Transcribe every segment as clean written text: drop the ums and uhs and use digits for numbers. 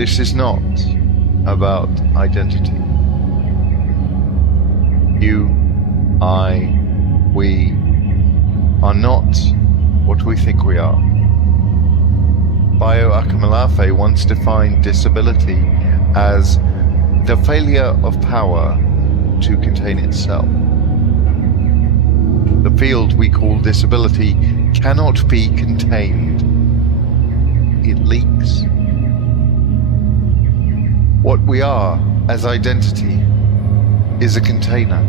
This is not about identity. You, I, we are not what we think we are. Bayo Akamalafe once defined disability as the failure of power to contain itself. The field we call disability cannot be contained. It leaks. What we are as identity is a container,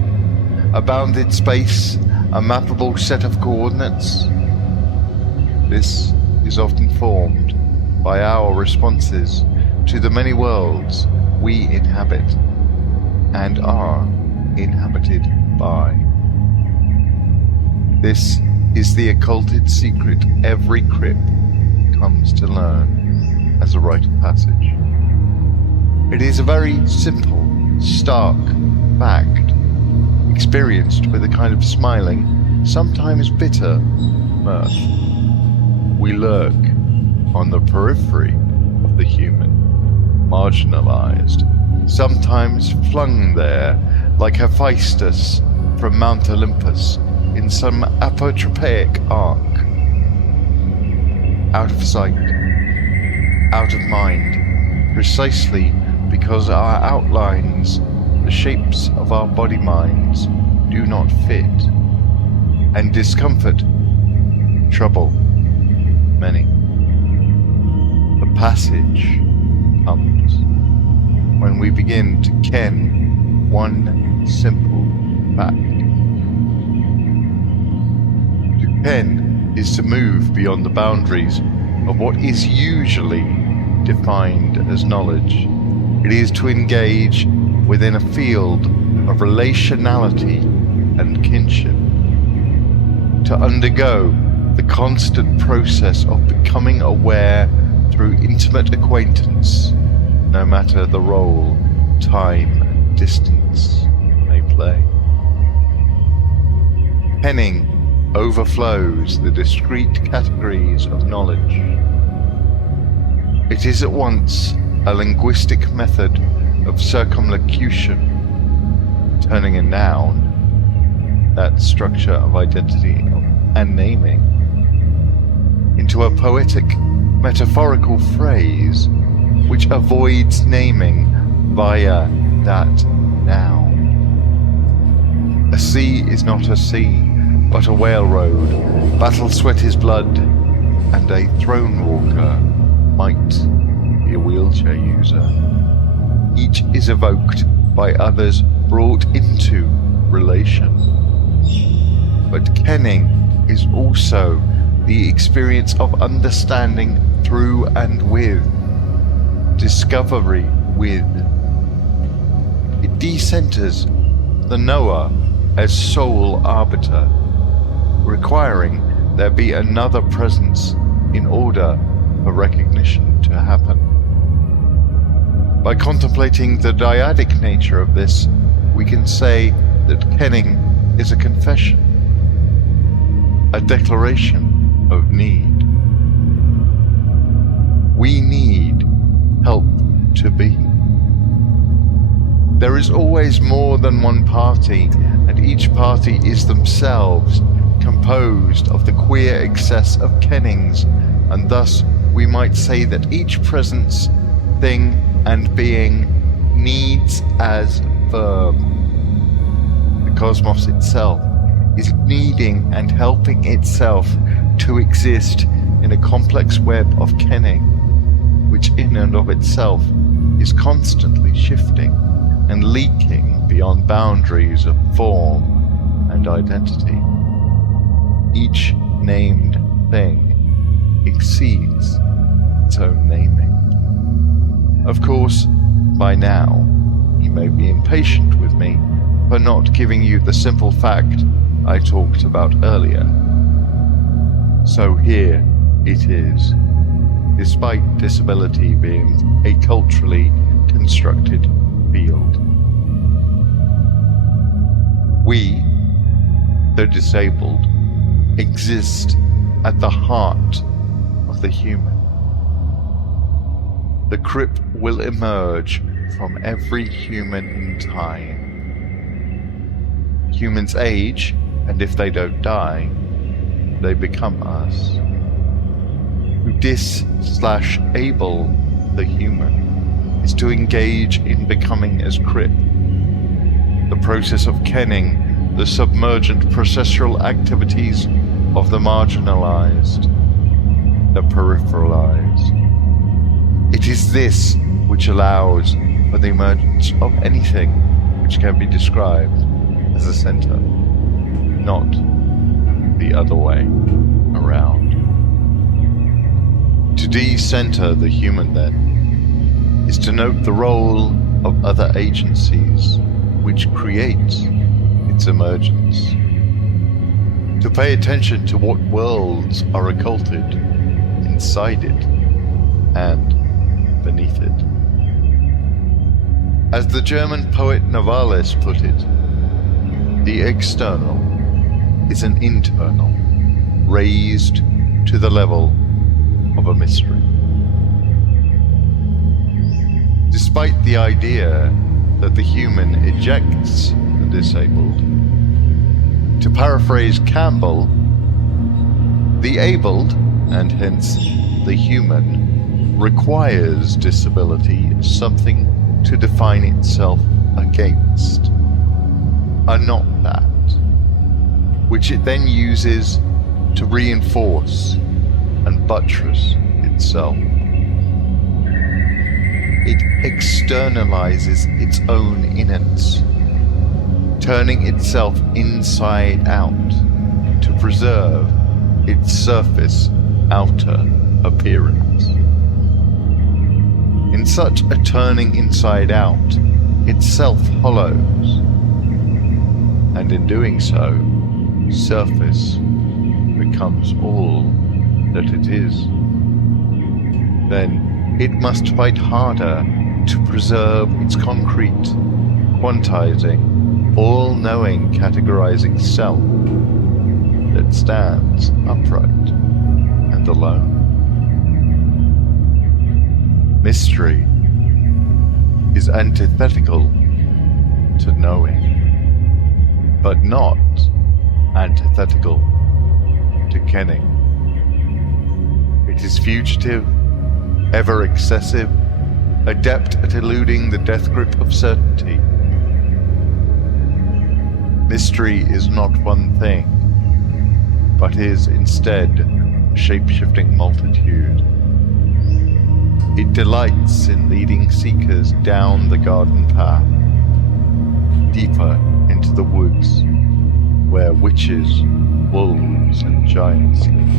a bounded space, a mappable set of coordinates. This is often formed by our responses to the many worlds we inhabit and are inhabited by. This is the occulted secret every crip comes to learn as a rite of passage. It is a very simple, stark fact, experienced with a kind of smiling, sometimes bitter mirth. We lurk on the periphery of the human, marginalized, sometimes flung there like Hephaestus from Mount Olympus in some apotropaic arc. Out of sight, out of mind, precisely because our outlines, the shapes of our body minds, do not fit, and discomfort, trouble many. The passage comes when we begin to ken one simple fact. To ken is to move beyond the boundaries of what is usually defined as knowledge. It is to engage within a field of relationality and kinship, to undergo the constant process of becoming aware through intimate acquaintance, no matter the role time and distance may play. Penning overflows the discrete categories of knowledge. It is at once a linguistic method of circumlocution, turning a noun, that structure of identity and naming, into a poetic, metaphorical phrase which avoids naming via that noun. A sea is not a sea, but a whale road, battle sweat his blood, and a throne walker might be a wheelchair user. Each is evoked by others brought into relation. But kenning is also the experience of understanding through and with, discovery with. It decenters the knower as sole arbiter, requiring there be another presence in order for recognition to happen. By contemplating the dyadic nature of this, we can say that kenning is a confession, a declaration of need. We need help to be. There is always more than one party, and each party is themselves composed of the queer excess of kennings, and thus we might say that each presence, thing, and being needs as verb. The cosmos itself is needing and helping itself to exist in a complex web of kenning, which in and of itself is constantly shifting and leaking beyond boundaries of form and identity. Each named thing exceeds its own naming. Of course, by now, you may be impatient with me for not giving you the simple fact I talked about earlier. So here it is, despite disability being a culturally constructed field. We, the disabled, exist at the heart of the human. the crypt will emerge from every human in time. Humans age, and if they don't die, they become us. To dis/able the human is to engage in becoming as crypt. The process of kenning the submergent processual activities of the marginalized, the peripheralized. It is this which allows for the emergence of anything which can be described as a center, not the other way around. To de-center the human, then, is to note the role of other agencies which creates its emergence. To pay attention to what worlds are occulted inside it and beneath it. As the German poet Novalis put it, the external is an internal, raised to the level of a mystery. Despite the idea that the human ejects the disabled, to paraphrase Campbell, the abled, and hence the human, requires disability as something to define itself against, a not that, which it then uses to reinforce and buttress itself. It externalizes its own innards, turning itself inside out to preserve its surface outer appearance. In such a turning inside out, itself hollows, and in doing so, surface becomes all that it is. Then it must fight harder to preserve its concrete, quantizing, all-knowing, categorizing self that stands upright and alone. Mystery is antithetical to knowing, but not antithetical to kenning. It is fugitive, ever excessive, adept at eluding the death grip of certainty. Mystery is not one thing, but is instead a shape-shifting multitude. It delights in leading seekers down the garden path, deeper into the woods, where witches, wolves, and giants live.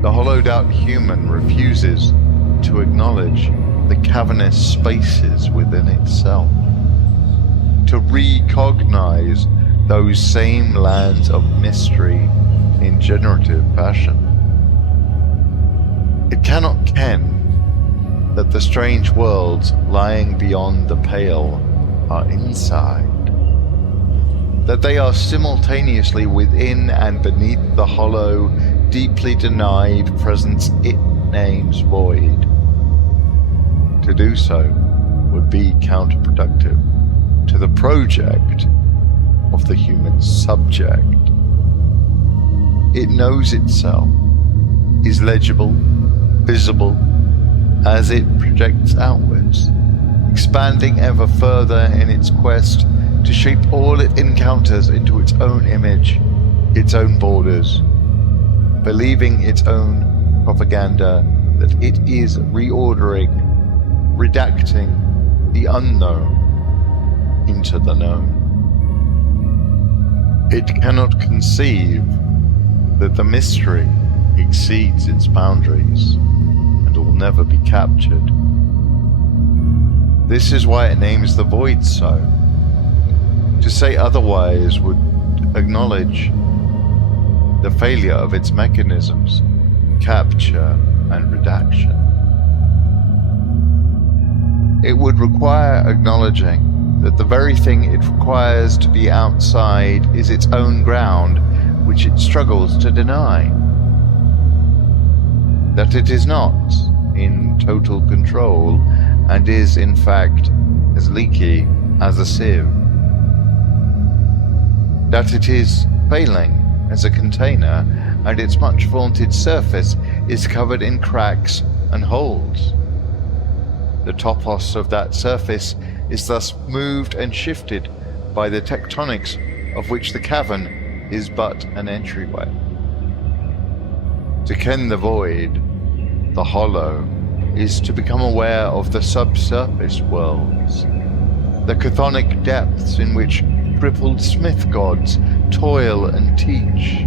The hollowed-out human refuses to acknowledge the cavernous spaces within itself, to recognize those same lands of mystery in generative fashion. It cannot ken that the strange worlds lying beyond the pale are inside, that they are simultaneously within and beneath the hollow, deeply denied presence it names void. To do so would be counterproductive to the project of the human subject. It knows itself, is legible, visible, as it projects outwards, expanding ever further in its quest to shape all it encounters into its own image, its own borders, believing its own propaganda that it is reordering, redacting the unknown into the known. It cannot conceive that the mystery exceeds its boundaries and will never be captured. This is why it names the void so. To say otherwise would acknowledge the failure of its mechanisms, capture and redaction. It would require acknowledging that the very thing it requires to be outside is its own ground, which it struggles to deny. That it is not, in total control and is, in fact, as leaky as a sieve. That it is failing as a container, and its much vaunted surface is covered in cracks and holes. The topos of that surface is thus moved and shifted by the tectonics of which the cavern is but an entryway. To ken the void, the hollow, is to become aware of the subsurface worlds, the chthonic depths in which crippled smith gods toil and teach,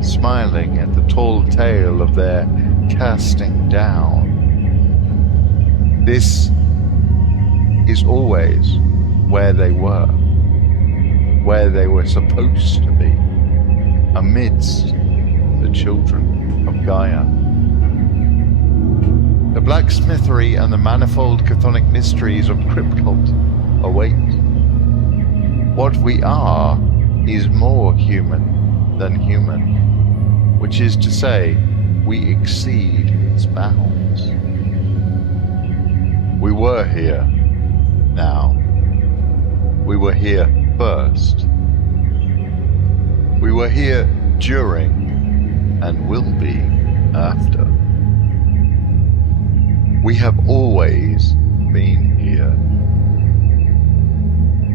smiling at the tall tale of their casting down. This is always where they were supposed to be, amidst the children of Gaia. The blacksmithery and the manifold chthonic mysteries of crypt cult await. What we are is more human than human, which is to say, we exceed its bounds. We were here, now. We were here first. We were here during, and will be after. We have always been here.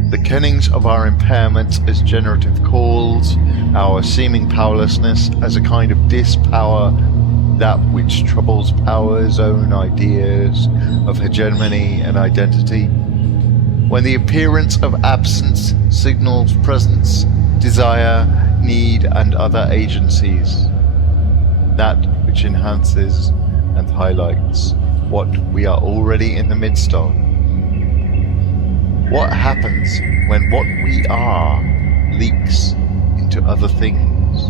The kennings of our impairments as generative calls, our seeming powerlessness as a kind of dispower, that which troubles power's own ideas of hegemony and identity. When the appearance of absence signals presence, desire, need, and other agencies, that which enhances and highlights what we are already in the midst of. What happens when what we are leaks into other things?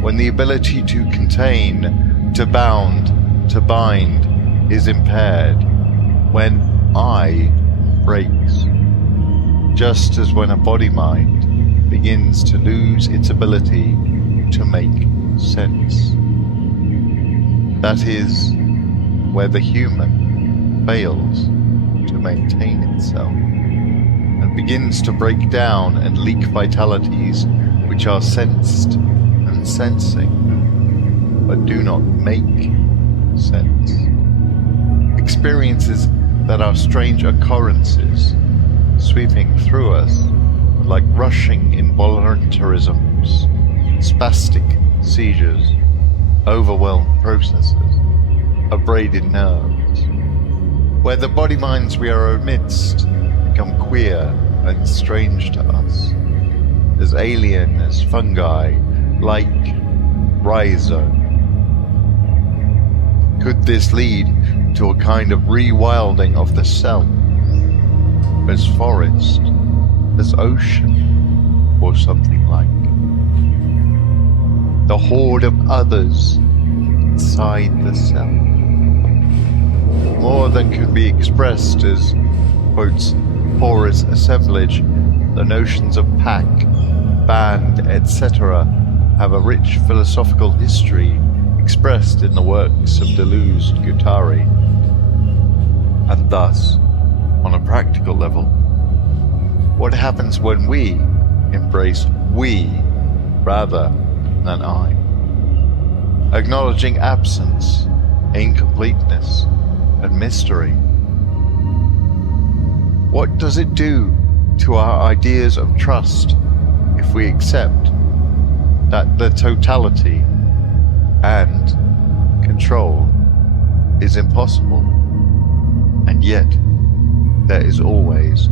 When the ability to contain, to bound, to bind is impaired? When I breaks? Just as when a body-mind begins to lose its ability to make sense. That is where the human fails to maintain itself and begins to break down and leak vitalities which are sensed and sensing, but do not make sense. Experiences that are strange occurrences, sweeping through us like rushing involuntarisms, spastic seizures, overwhelmed processes, abraded nerves, where the body minds we are amidst become queer and strange to us, as alien as fungi, like rhizome. Could this lead to a kind of rewilding of the self, as forest, as ocean, or something like? The horde of others inside the self. More than can be expressed as, quotes, porous assemblage, the notions of pack, band, etc. have a rich philosophical history expressed in the works of Deleuze and Guattari. And thus, on a practical level, what happens when we embrace we rather than I? Acknowledging absence, incompleteness, and mystery. What does it do to our ideas of trust if we accept that the totality and control is impossible, and yet there is always